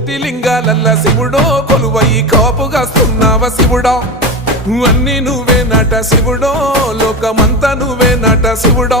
కోటి లింగాలల్ల శివుడో కొలువయి కాపుగాస్తున్నావ శివుడా. అన్ని నువ్వే నట శివుడో లోకమంతా నువ్వే నట శివుడో.